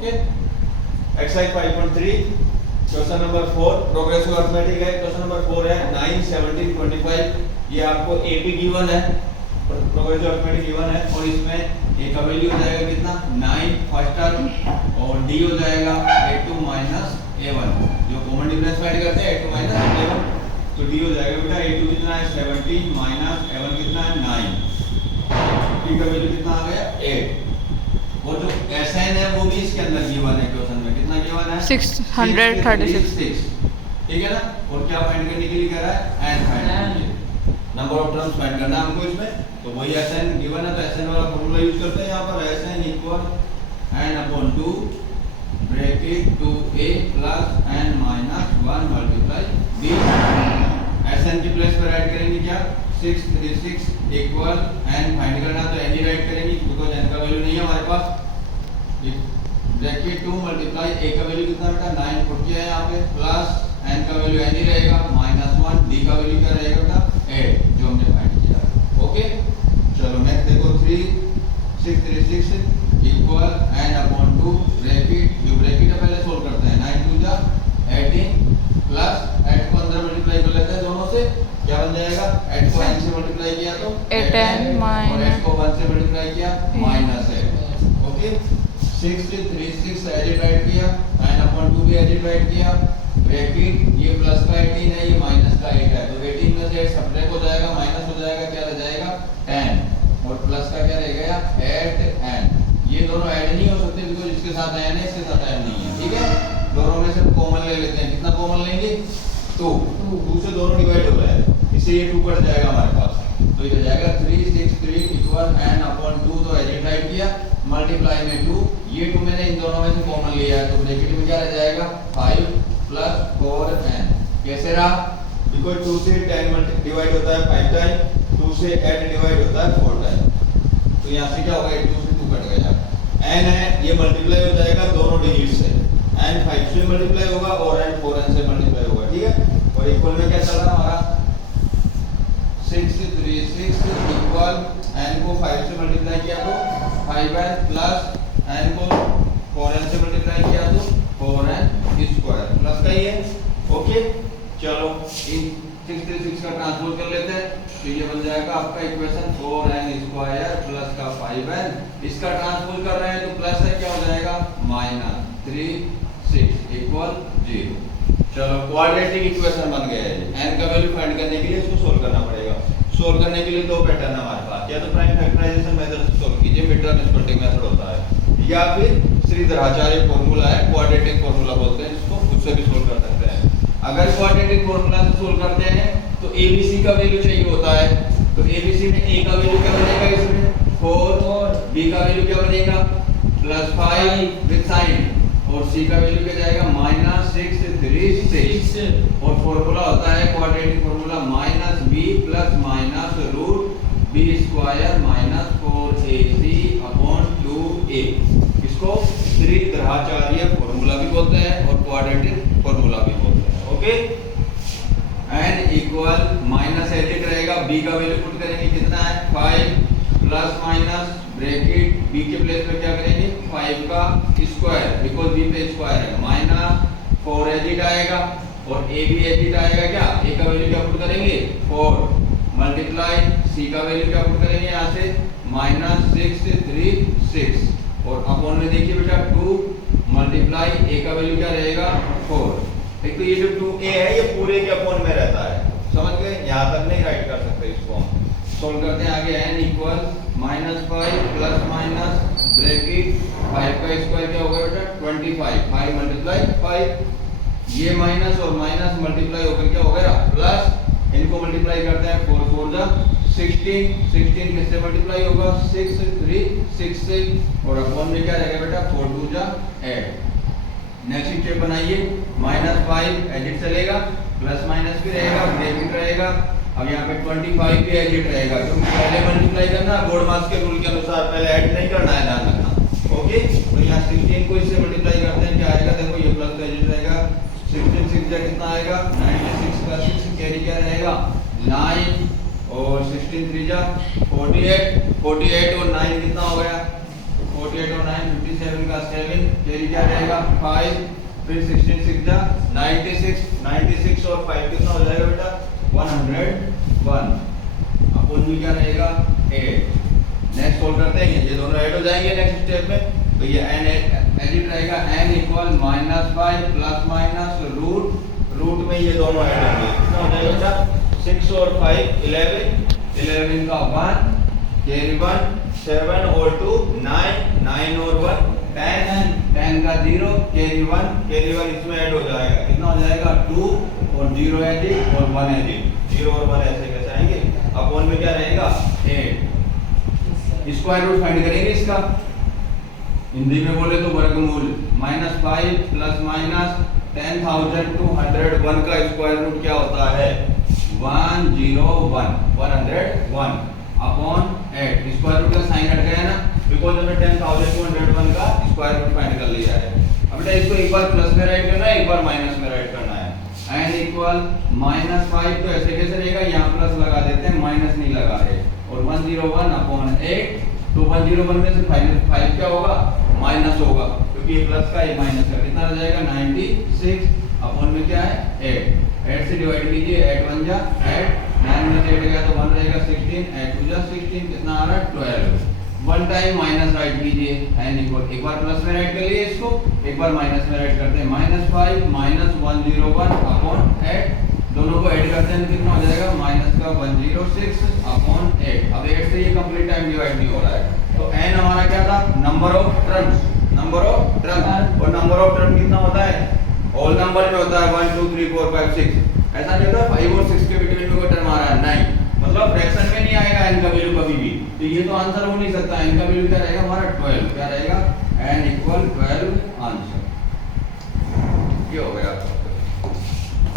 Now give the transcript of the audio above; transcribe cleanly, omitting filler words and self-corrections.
Okay. Exercise 5.3 question number 4 progressive arithmetic है। Question number 4 है 9, 17, 25। ये आपको एपी गिवन है, प्रोग्रेसिव अर्थमेटिक गिवन है और इसमें ए का वैल्यू हो जाएगा कितना 9 फर्स्ट टर्म और डी हो जाएगा a2 माइनस a1, जो कॉमन डिफरेंस फाइंड करते हैं a2 माइनस a1। तो डी हो जाएगा बेटा a2 कितना है 17 माइनस a1 कितना है 9, डी का वैल्यू कितना आ गया 8। और जो एसएन है वो भी इसके अंदर गिवन है, क्वेश्चन में कितना गिवन है 636, ठीक है ना। और क्या फाइंड करने के लिए कह रहा है एन फाइंड करने के लिए, नंबर ऑफ टर्म्स फाइंड करना है हमको इसमें। तो वही एसएन गिवन है तो एसएन वाला फॉर्मूला यूज करते हैं यहाँ पर, S N equal n upon 2 bracket 2a plus n minus 1 multiply b। S N की प्लेस पर ऐड करेंगे क्या 636 इक्वल n फाइंड करना तो n ही राइट करेंगे बिकॉज़ n का वैल्यू नहीं है हमारे पास। ब्रैकेट 2 मल्टीप्लाई a का वैल्यू कितना बेटा 9 पुट किया है यहाँ पे, प्लस n का वैल्यू n ही रहेगा माइनस 1, d का वैल्यू क्या रहेगा बेटा 8 जो हमने फाइंड किया। ओके चलो नेक्स्ट देखो 636 इक्वल n अपॉन 2 ब्रैकेट, जो ब्रैकेट है पहले सोल्व करते हैं 9 2 जा 18 प्लस 8 को अंदर मल्टीप्लाई कर लेते हैं दोनों से, क्या बन जाएगा 8 को n से मल्टीप्लाई किया तो 8n और 8 को 1 से मल्टीप्लाई किया माइनस 8। ओके 636 एडिट राइट किया, n अपॉन 2 भी एडिट राइट किया, ब्रैकेट ये प्लस का 18 है ये माइनस का 8 है तो 18 में से 8 सब्ट्रैक्ट हो जाएगा, माइनस हो जाएगा, क्या रह जाएगा 10 और प्लस का क्या रह गया 8n। ये दोनों ऐड नहीं हो सकते बिकॉज़ इसके साथ n है इसके साथ n नहीं है, ठीक है। दोनों में से कॉमन ले लेते हैं, कितना कॉमन लेंगे 2 से दोनों डिवाइड हो रहा है, इससे ये 2 कट जाएगा हमारे पास, तो ये हो जाएगा 363 इक्वल n अपॉन 2 तो एडिट राइट किया मल्टीप्लाई में 2, ये 2 मैंने इन दोनों में से कॉमन लिया है तो ब्रैकेट में क्या रह जाएगा 5 प्लस 4n। कैसे रहा बिकॉज़ 2 से 10 डिवाइड होता है 5 टाइम, 2 से 8 डिवाइड होता है 4 टाइम, तो यहाँ से क्या होगा 2 से 2 कट गया, n है ये मल्टीप्लाई हो जाएगा दोनों डिजिट से, n 5 से मल्टीप्लाई होगा और n 4n से मल्टीप्लाई होगा, ठीक है। और इक्वल में क्या चल रहा है हमारा 636 इक्वल n को 5 से मल्टीप्लाई किया तो 5n प्लस n को 4n से मल्टीप्लाई किया तो 4n स्क्वायर प्लस का ही है। ओके चलो इन 636 का ट्रांसपोज कर लेते हैं तो ये बन जाएगा आपका इक्वेशन 4n स्क्वायर प्लस का 5n, इसका ट्रांसपोज कर रहे हैं तो प्लस है क्या हो जाएगा माइनस 36 इक्वल 0। चलो क्वाड्रेटिक इक्वेशन बन गया है, n का वैल्यू फाइंड करने के लिए इसको सोल्व करना पड़ेगा। सोल्व करने के लिए दो पैटर्न है हमारे पास, या तो प्राइम फैक्टराइजेशन मेथड से सोल्व कीजिए, मिड-टर्म स्प्लिटिंग मेथड होता है, या फिर श्रीधराचार्य फार्मूला है क्वाड्रेटिक फार्मूला बोलते हैं इसको, उससे भी सोल्व कर सकते हैं। अगर क्वाड्रेटिक फार्मूला से सोल्व करते हैं तो एबीसी का वैल्यू चाहिए होता है, तो एबीसी में ए का वैल्यू क्या बनेगा इसमें 4, बी का वैल्यू क्या बनेगा +5 विद साइन और सी का वैल्यू क्या जाएगा -636 और फार्मूला होता है quadratic formula -b plus minus root b square minus 4ac upon 2a। इसको श्रीधराचार्य फार्मूला भी बोलते हैं और क्वाड्रेटिक फार्मूला भी बोलते हैं। Okay n equal minus edit रहेगा, b का वैल्यू पुट करेंगे कितना है 5 प्लस माइनस ब्रैकेट b के प्लेस पे क्या करेंगे 5 का स्क्वायर बिकॉज़ b पे स्क्वायर है माइनस 4 एडिट आएगा और a भी एडिट आएगा, क्या a का वैल्यू क्या पुट करेंगे 4 मल्टीप्लाई c का वैल्यू क्या पुट करेंगे यहाँ से -636 और अपॉन में देखिए बेटा 2 मल्टीप्लाई a का वैल्यू क्या रहेगा 4। एक तो ये जो 2a है ये पूरे के अपॉन में रहता है, समझ गए, यहाँ तक नहीं राइट कर सकते इसको हम। सोल्व करते हैं आगे n equal -5 plus minus bracket 5 का स्क्वायर क्या होगा बेटा 25, 5 मल्टीप्लाई 5, ये माइनस और माइनस मल्टीप्लाई होकर क्या हो गया प्लस, इनको मल्टीप्लाई करते हैं 4 4 जा 16 किससे मल्टीप्लाई होगा 6 3 6 से और अपॉन में क्या रहेगा बेटा 4 2 जा 8। नेक्स्ट स्टेप बनाइए -5 एडिट चलेगा प्लस माइनस भी रहेगा ब्रैकेट रहेगा, अब यहाँ पे 25 भी एडिट रहेगा क्योंकि पहले मल्टीप्लाई करना बोर्ड मास के रूल के अनुसार, पहले ऐड नहीं करना है, ध्यान रखना। ओके तो यहाँ 16 को इससे मल्टीप्लाई करते हैं, क्या आएगा देखो ये प्लस एडिट रहेगा 16 6 जा कितना आएगा 96 प्लस 6 कैरी क्या रहेगा 9 और 16 3 जा 48 और 9 कितना हो गया 48 और 9 57 का 7 कैरी क्या रहेगा 5, फिर 16 6 जा 96, 96 और 5 कितना हो जाएगा बेटा 101, अपन में क्या रहेगा 8। नेक्स्ट सोल्व करते हैं, ये दोनों ऐड हो जाएंगे नेक्स्ट स्टेप में। तो ये n एडिट रहेगा n equal -5 plus minus root में ये दोनों ऐड होंगे, कितना हो जाएगा बेटा 6 और 5 11, 11 का 1 कैरी 1, 7 और 2 9, 9 और 1 10, 10 का 0 कैरी 1 इसमें ऐड हो जाएगा, कितना हो जाएगा 2 और 0 एडिट और 1 एडिट, 0 और 1 ऐसे कैसे आएंगे, अपॉन में क्या रहेगा 8। स्क्वायर रूट फाइंड करेंगे इसका, हिंदी में बोले तो वर्गमूल, -5 प्लस माइनस 10,000 to 101 का स्क्वायर रूट क्या होता है 101, 101 अपॉन 8। स्क्वायर रूट का साइन हट गया ना, बिकॉज हमने 10,000 to 101 का स्क्वायर रूट फाइंड कर लिया है। अब बेटा इसको एक बार प्लस में राइट करना है, एक बार माइनस में राइट करना है। n इक्वल -5 तो ऐसे कैसे रहेगा, यहाँ प्लस लगा देते हैं, माइनस नहीं लगा रहे, और 101 अपॉन 8, तो 101 में से 5 क्या होगा माइनस होगा, क्योंकि ये प्लस का ये माइनस का, कितना आ जाएगा 96 अपॉन में क्या है 8 से डिवाइड कीजिए, 8 1 जा 8, 9 में से 8 गया तो 1 रहेगा 16, 8 2 जा 16, कितना आ रहा है 12। वन टाइम माइनस राइट कीजिए, n इक्वल एक बार प्लस में राइट कर लिए इसको, एक बार माइनस में राइट करते हैं, -5 -101 अपॉन 8, दोनों को ऐड करते हैं तो कितना हो जाएगा माइनस का 106 अपॉन 8। अब 8 से ये कंप्लीट टाइम डिवाइड नहीं हो रहा है, तो n हमारा क्या था number of terms, number of term, और नंबर ऑफ टर्म कितना होता है होल नंबर में होता है 1 2 3 4 5 6, ऐसा नहीं होता 5 और 6 के बिटवीन में कोई टर्म आ रहा है, नहीं, मतलब फ्रैक्शन में नहीं आएगा n का वैल्यू कभी भी, तो ये तो आंसर हो नहीं सकता। n का वैल्यू क्या रहेगा हमारा 12, क्या रहेगा n इक्वल 12 आंसर।